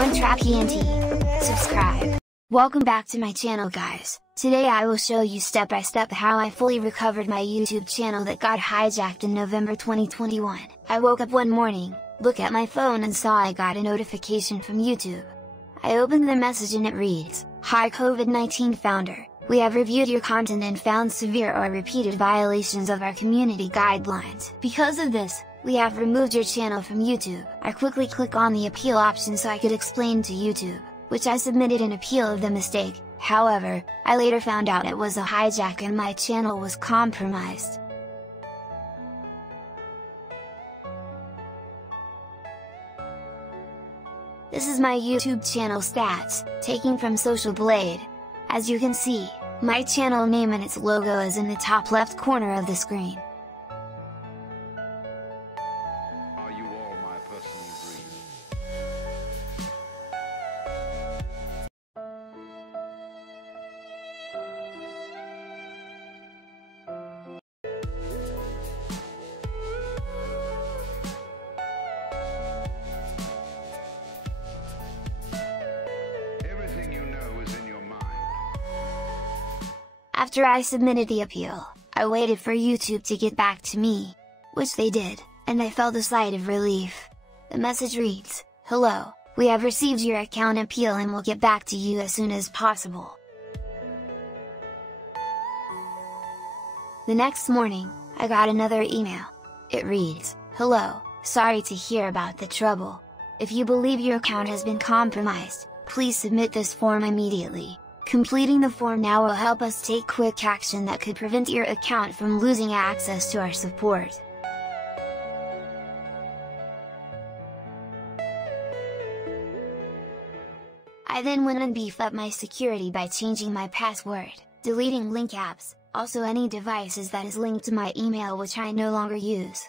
OneTrapEnt. Subscribe. Welcome back to my channel, guys. Today I will show you step by step how I fully recovered my YouTube channel that got hijacked in November 2021. I woke up one morning, looked at my phone and saw I got a notification from YouTube. I opened the message and it reads, "Hi COVID-19 founder, we have reviewed your content and found severe or repeated violations of our community guidelines. Because of this, we have removed your channel from YouTube." I quickly clicked on the appeal option so I could explain to YouTube, which I submitted an appeal of the mistake. However, I later found out it was a hijack and my channel was compromised. This is my YouTube channel stats, taken from Social Blade. As you can see, my channel name and its logo is in the top left corner of the screen. Are you all my personal dreams? Everything you know is in your mind. After I submitted the appeal, I waited for YouTube to get back to me, which they did, and I felt a sigh of relief. The message reads, "Hello, we have received your account appeal and will get back to you as soon as possible." The next morning, I got another email. It reads, "Hello, sorry to hear about the trouble. If you believe your account has been compromised, please submit this form immediately. Completing the form now will help us take quick action that could prevent your account from losing access to our support." I then went and beefed up my security by changing my password, deleting link apps, also any devices that is linked to my email which I no longer use.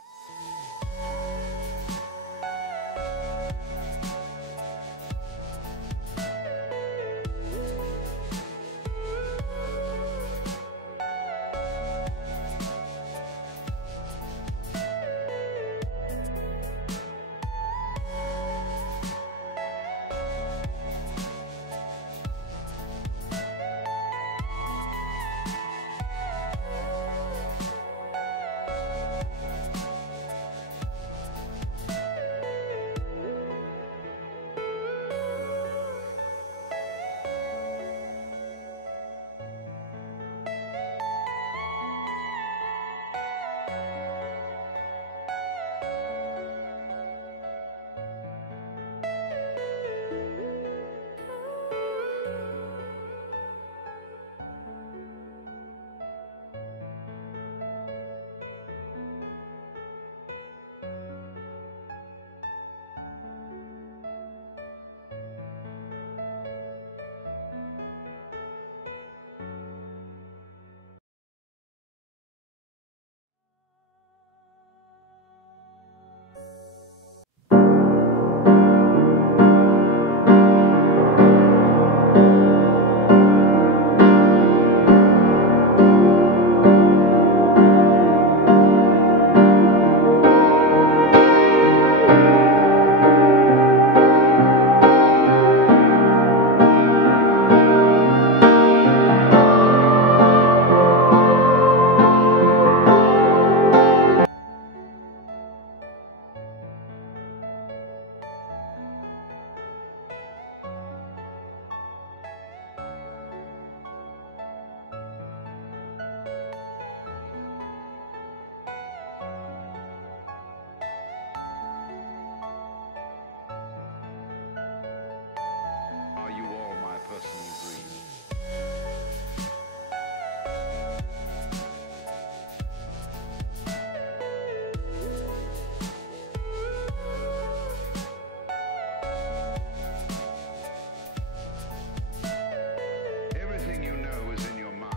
Are you all my personal dreams? Everything you know is in your mind.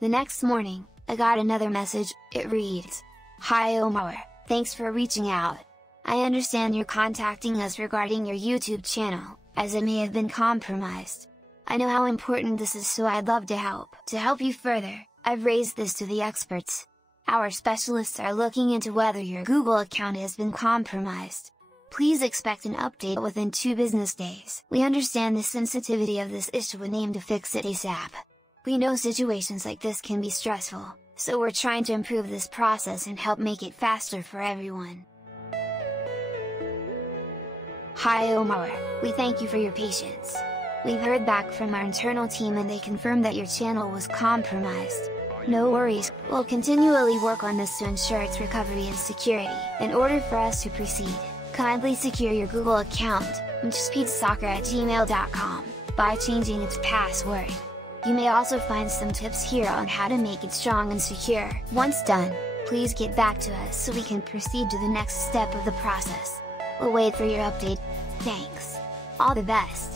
The next morning, I got another message. It reads, "Hi Omar, thanks for reaching out. I understand you're contacting us regarding your YouTube channel, as it may have been compromised. I know how important this is, so I'd love to help. To help you further, I've raised this to the experts. Our specialists are looking into whether your Google account has been compromised. Please expect an update within 2 business days. We understand the sensitivity of this issue and aim to fix it ASAP. We know situations like this can be stressful, so we're trying to improve this process and help make it faster for everyone. Hi Omar, we thank you for your patience. We've heard back from our internal team and they confirmed that your channel was compromised. No worries, we'll continually work on this to ensure its recovery and security. In order for us to proceed, kindly secure your Google account, speedsoccer@gmail.com, by changing its password. You may also find some tips here on how to make it strong and secure. Once done, please get back to us so we can proceed to the next step of the process. We'll wait for your update. Thanks. All the best.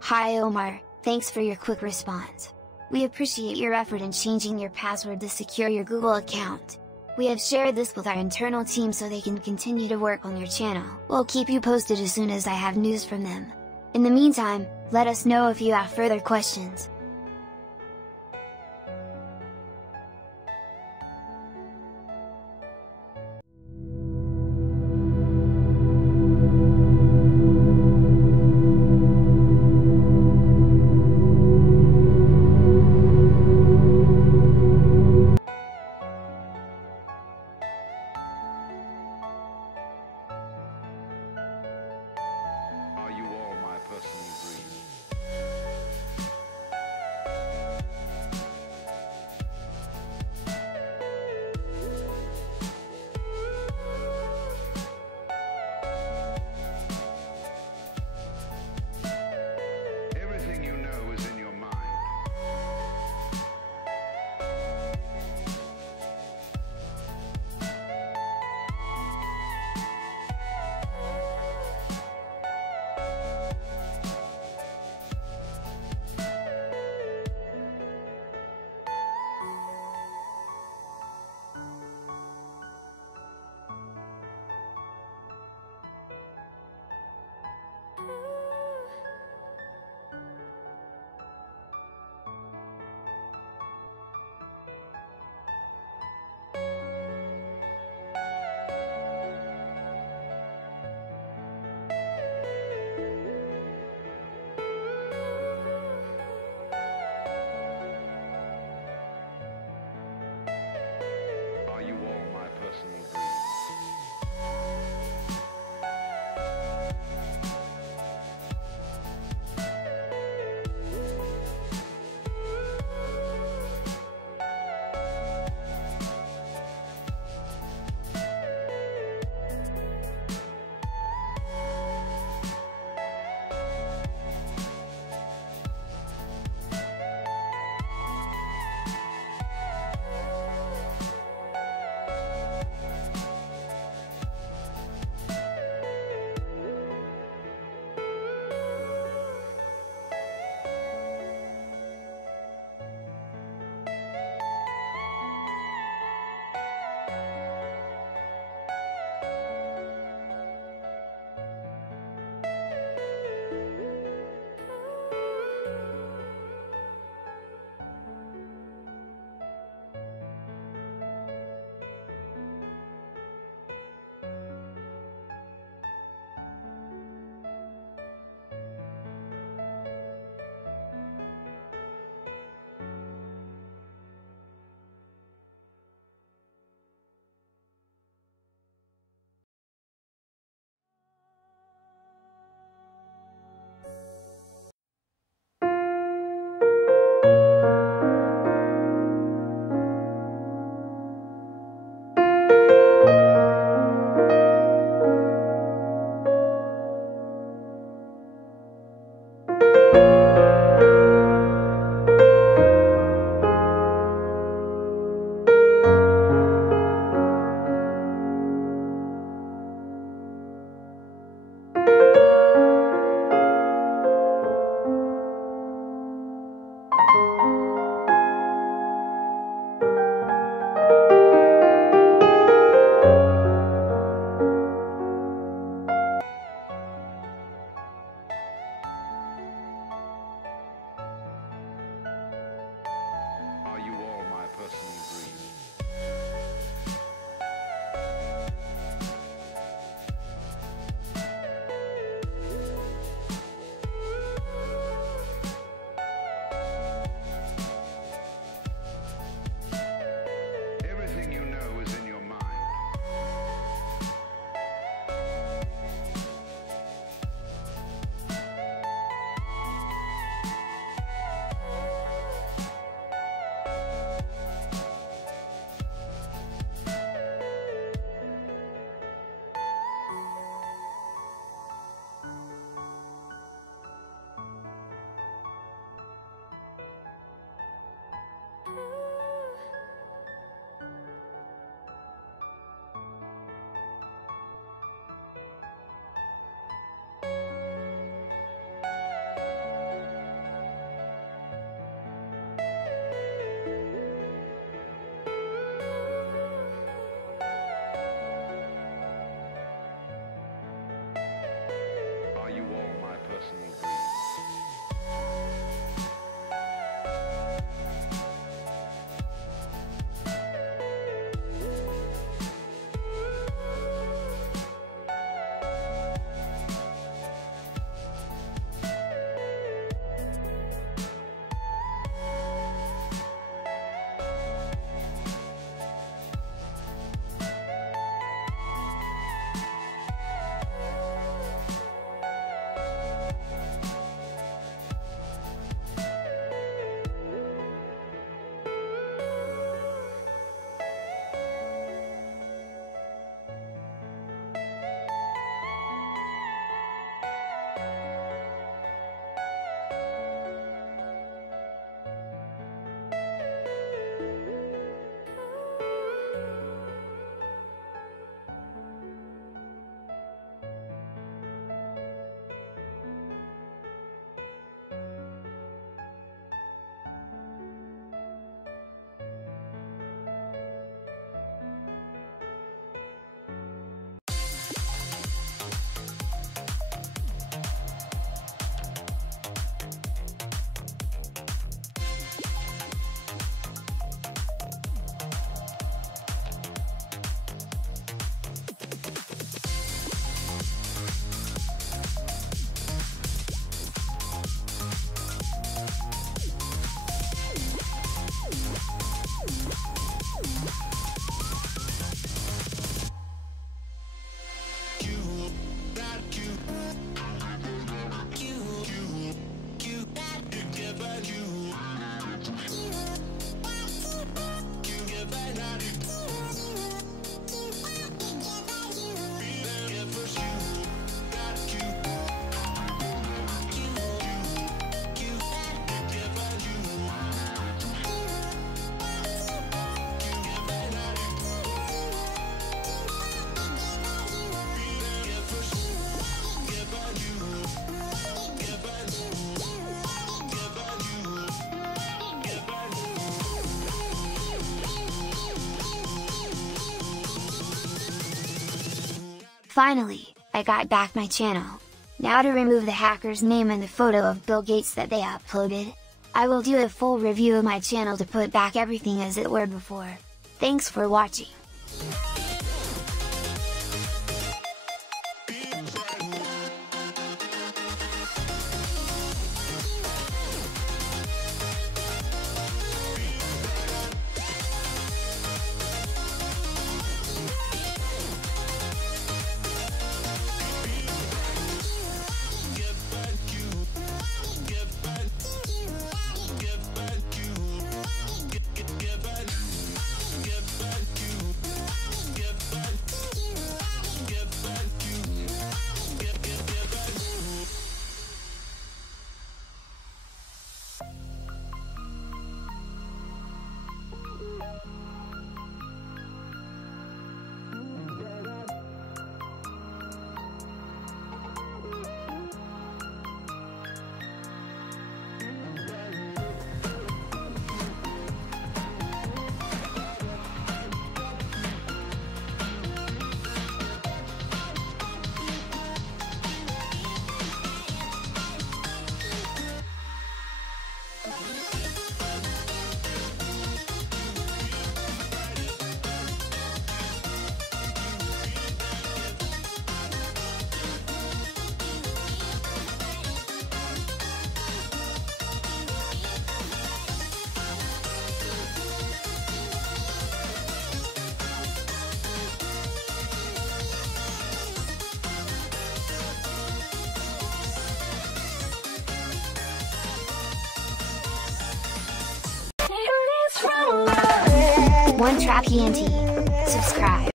Hi Omar, thanks for your quick response. We appreciate your effort in changing your password to secure your Google account. We have shared this with our internal team so they can continue to work on your channel. We'll keep you posted as soon as I have news from them. In the meantime, let us know if you have further questions. Are you all my personal dreams? Finally, I got back my channel. Now to remove the hacker's name and the photo of Bill Gates that they uploaded. I will do a full review of my channel to put back everything as it were before. Thanks for watching. OneTrapEnt. Subscribe.